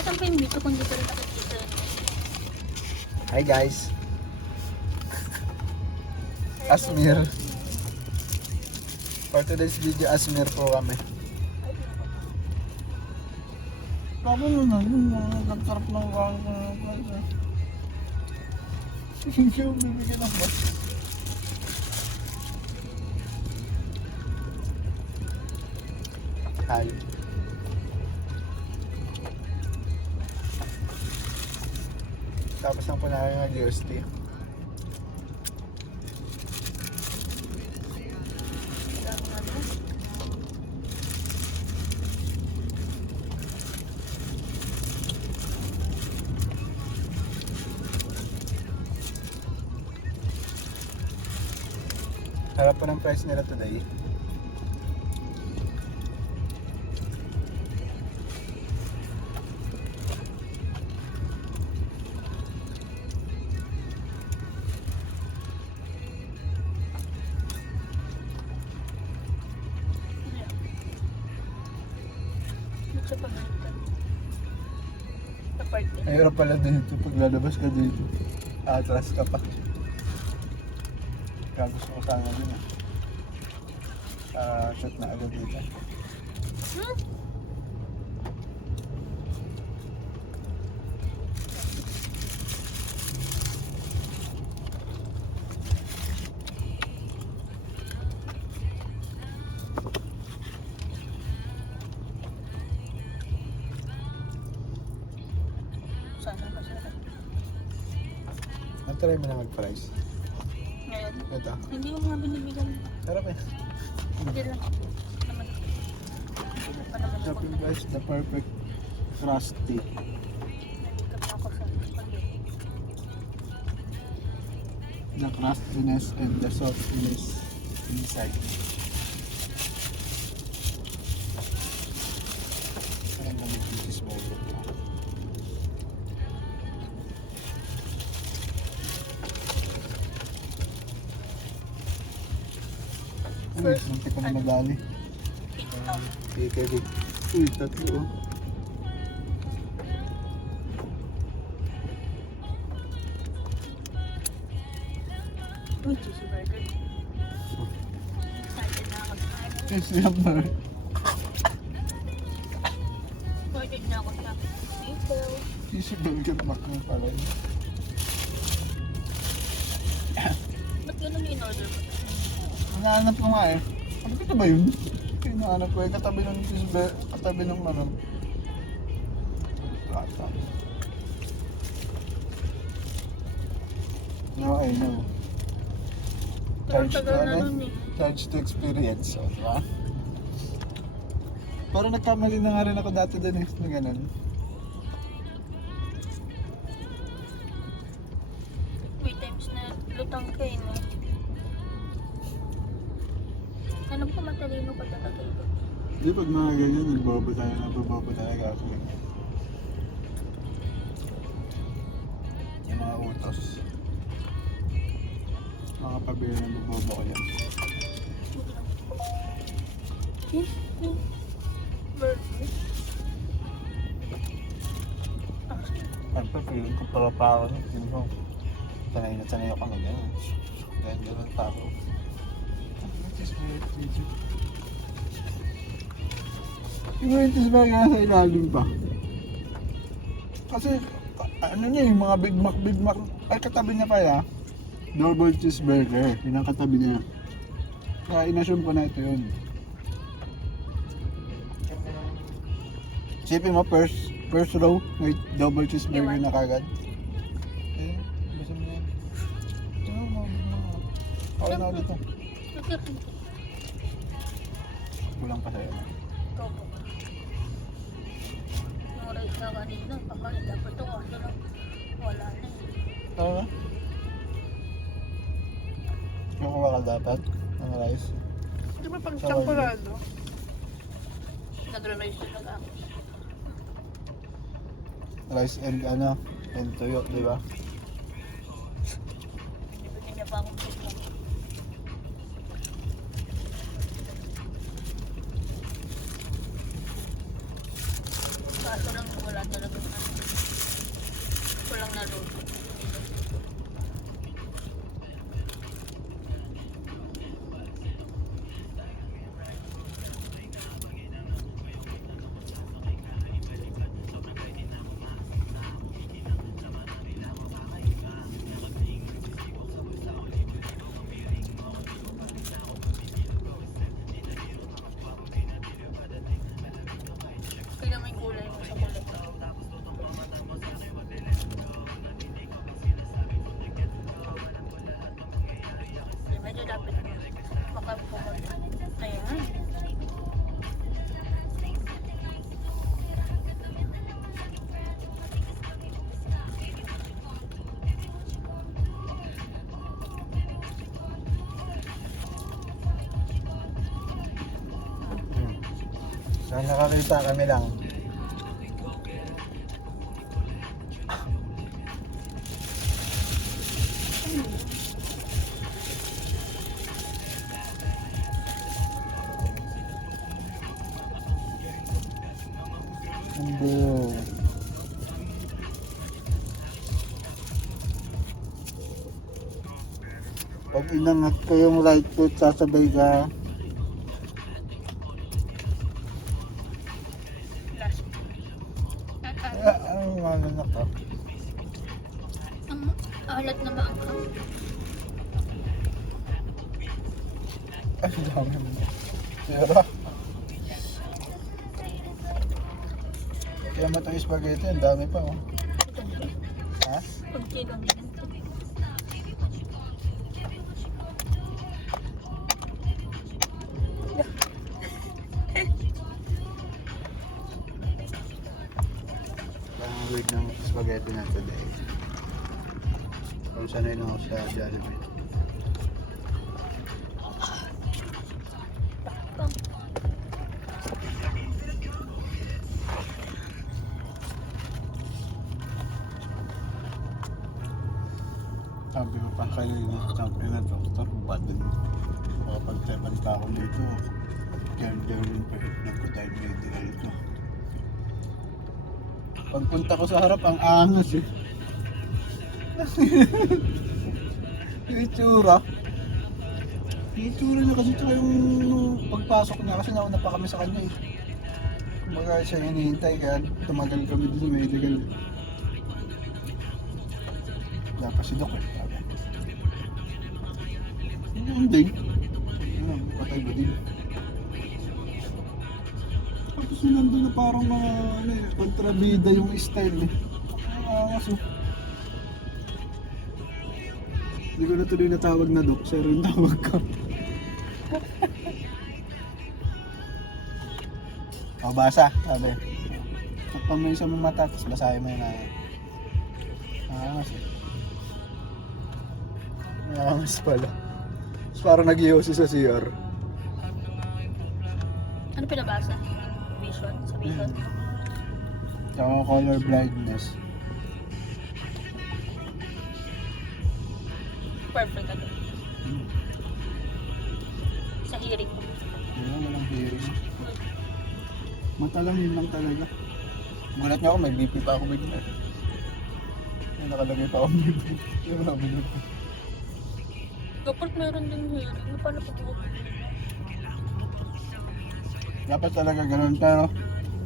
Nasaan pa yung dito kung dito rin nakikita yun? Hi guys. Asmir. For today's video, Asmir po kami. Tama naman yun, ang sarap ng kain. Hindi mo bibigyan ng bas. Hi. Tapos lang po namin mag-UST. Harap po ng price nila today. Sa pagalitan. Sa party. Ay, hirap pala dito. Pag lalabas ka dito, atras ka pa. Kaya gusto ko sana din shoot na agad dito. Sana masarap. Try mo na mag-price. Ngayon. Ito. Hindi ko mga binibigyan. Sarap eh. Hindi lang. Naman. Hindi pa naman ako. Shopping price, the perfect crusty. Nandito pa ako sa spaghetti. The crustiness and the softness inside. Parang mag-cheese ball. Uy, munti ko na madali. PKB. Uy, tatlo oh. Uy, cheesy burger. Excited na ako. Cheese number. Excited na ako sa maple. Cheese burger back mo pala yun. Ba't ganun yung in-order mo? Hinahanap ko nga eh. Ano kita ba yun? Hinahanap ko eh. Katabi ng cheese burger. Katabi ng ano. Plata. No, I know. Pero Charge to tagal na ano? nun eh. Charge to experience. So, diba? Pero nagkamali na nga rin ako dati din eh. Na ganun. May times na lutang ka eh, no? Alam ko matalino ka talaga ito. Hindi pag mga ganyan, nagbobo talaga ako. Yung mga utos. Mga pabili na nagbobo ko yan. Burger. Siyempre, feeling ko pala pa ako. Feeling ko, sanay na sanay ako na gano'n. Ganyan pa ako. Yung cheeseburger nasa ilalim pa. Kasi, ano niya yung mga Big Mac, ay katabi niya pala. Double cheeseburger, yun ang katabi niya. Kaya inassume ko na ito yun. Isipin mo, first row, may double cheeseburger na kagad. Eh, basta mo yan. Ano, mga Big Mac. Okay na ako dito. Kulang pa sa'yo. Ikaw po. Yung rice na kanina, pakain dapat ito. Ano lang, wala na eh. Tama? Kukuha ka dapat ng rice. Di ba pag Sa champurado? Nag-rice na ako. Rice and ano, and tuyo, di ba? Bibigyan niya pa akong pizza. Kaso lang wala talaga na Saan nakakita kami lang. Bro. Pag inangat ko yung right foot, sasabay ka. Last. Ang malanak ka. Ang alat na maanghang. Ay, dami mo. Sira. Kaya matang spaghetti, ang dami pa oh. Ha? Kunti lang din. Ang weird ng spaghetti na today. Kung sanay na ako sa Jollibee. Sabi ko pa kanina, sabi na doktor, bad din. Makapag-7 pa ako dito. Kaya rin pa nagko-time medical ito. Pagpunta ko sa harap, ang angas eh. Yung itsura. Yung itsura niya kasi tsaka yung pagpasok niya kasi nauna pa kami sa kanya eh. Kumbaga siya hinihintay kaya tumagal kami dito sa medical. Wala pa si Doc eh. Hindi. Patay ba din? Tapos yun nandun na parang mga kontrabida yung style eh. Kaso hindi ko na tuloy natawag na Doc, sir yung tawag ko. O basa, sabi. Kapag may isa mong mata, tapos basahin mo yun na. Angas eh. Angas pala. Tapos parang nag-iossi sa CR. Ano pinabasa? Vision? Sa vision? Tsaka color blindness. Perfect ano? Sa hearing. Yun, walang hearing. Mata lang, yun lang talaga. Gulat niya ako, may BP pa ako bigla. May nakalagay pa ako BP. Yung nabilog ko. Dapat meron din hearing. Ano paano pag-uwi? Dapat talaga ganun, pero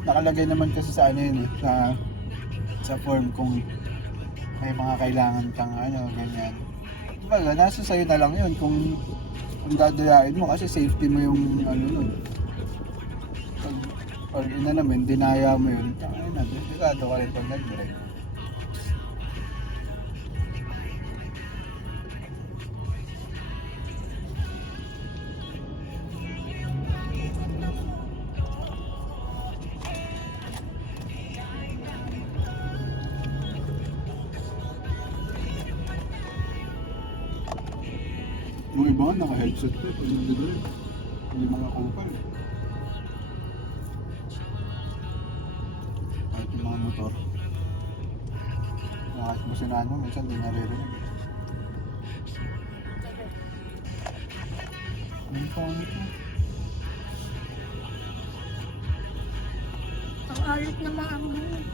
nakalagay naman kasi sa ano yun eh, sa form kung may mga kailangan kang ano, ganyan. Diba, nasa sa'yo na lang yun kung dadayain mo kasi safety mo yung ano nun. Pag ina naman, dinaya mo yun, ay na, delikado ka rin pag nag-drive. Yung iba nga naka-headset pa, pag nag-drive. Hindi mga kupal. Kahit yung mga motor. Kahit businaan mo, minsan di naririnig. Ang pangit mo. Ang alat na maanghang.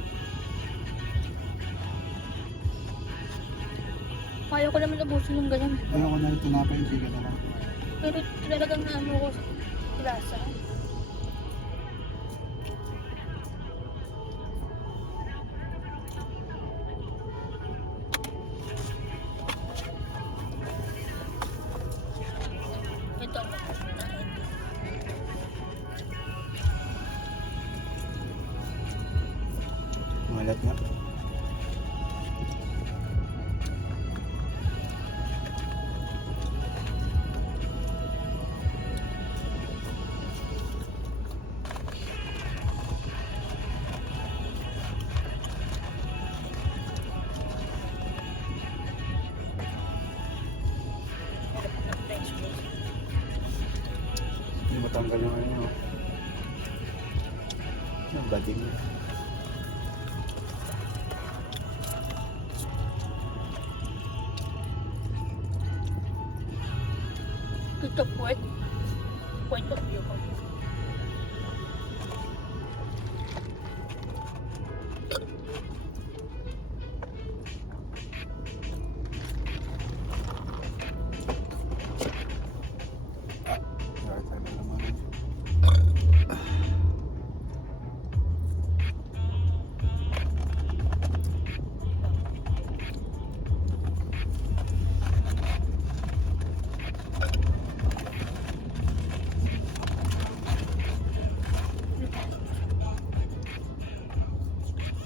Kaya ko naman ubusin yung ganyan. Ayoko na rin tinapay, hindi ka na lang. Pero talagang naano ko sa lasa. Ito. Malat nga. Hindi matanggal yung ano. Ang bading. Ito point. Point of view ko.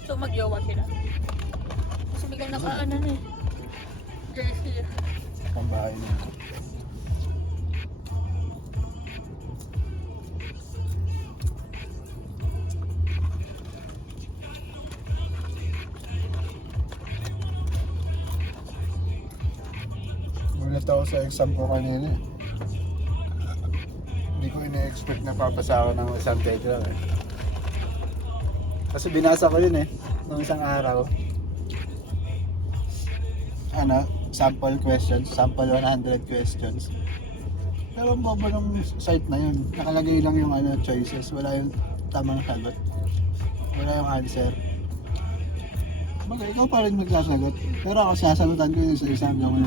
So magyawa sila. Kasi biglang nakaano na eh. JC. Pambahay na. Gulat ako sa exam ko kanina eh. Hindi ko ina-expect na papasa ako ng isang tetra eh. Kasi binasa ko yun eh, nung isang araw. Ano, sample questions, sample 100 questions. Pero ang bobo ng site na yun, nakalagay lang yung ano, choices, wala yung tamang sagot. Wala yung answer. Bagay, ikaw pa rin magsasagot. Pero ako sasagutan ko yun sa isang gawin.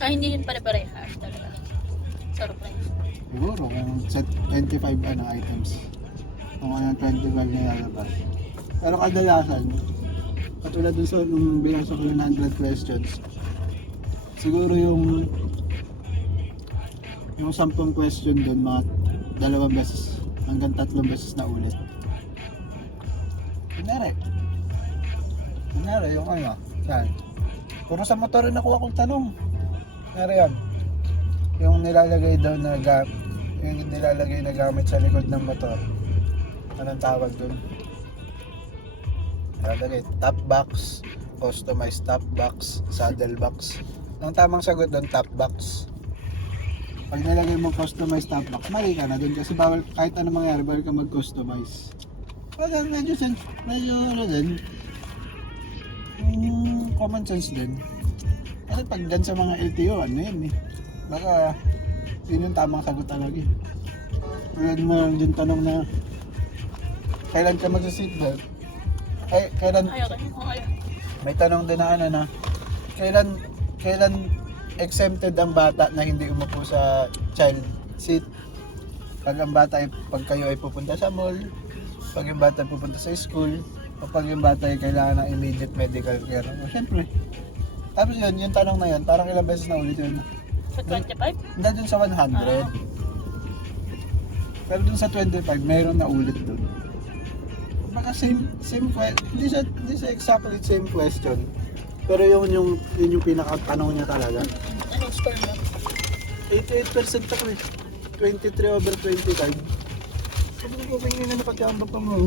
Ah, hindi yun pare-parehas talaga. Surprise. Siguro kung set 25 ano, items. Kung ano 25 na lalabas. Pero kadalasan, katulad dun sa nung binasa ko yung 100 questions, siguro yung 10 question dun mga 2 beses hanggang 3 beses na ulit. Kunyari yung ano, yan. Puro sa motor rin nakuha kong tanong. Kunyari yan. Yung nilalagay daw na yung nilalagay na gamit sa likod ng motor. Anong tawag dun? Nilalagay, top box, customized top box, saddle box. Ang tamang sagot doon, top box. Pag nilagay mo customized top box, mali ka na dun kasi bawal, kahit ano mangyari, bawal ka mag-customize. Pag medyo ano din, common sense din. Kasi pag dyan sa mga LTO, ano yun eh. Baka yun yung tamang sagot talaga eh. Kaya mo yung tanong na kailan ka magsa-seatbelt? Ay, kailan Ayaw ka. Ayaw. may tanong din na ano na kailan exempted ang bata na hindi umupo sa child seat? Pag ang bata ay pag kayo ay pupunta sa mall, pag yung bata ay pupunta sa school, o pag yung bata ay kailangan ng immediate medical care. O syempre. Tapos yun, yung tanong na yun, parang ilang beses na ulit yun. Sa 25? Hindi dun sa 100. Pero dun sa 25, mayroon na ulit dun. Baka same question, hindi sa exactly same question. Pero yun yung pinaka-tanong niya talaga. Anong score mo? 88% ako eh. 23 over 25. Sabi ko, kaya nga nakatiyamba pa mo.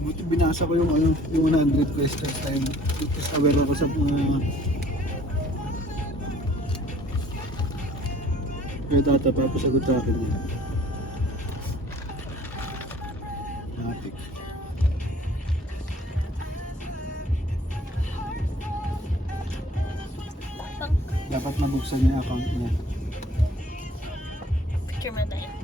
Buti binasa ko yung 100 questions time. Just aware ako sa mga kaya tatapapasagot sa akin yun. Matik. Dapat mabuksan niya account niya. Picture mo na tayo.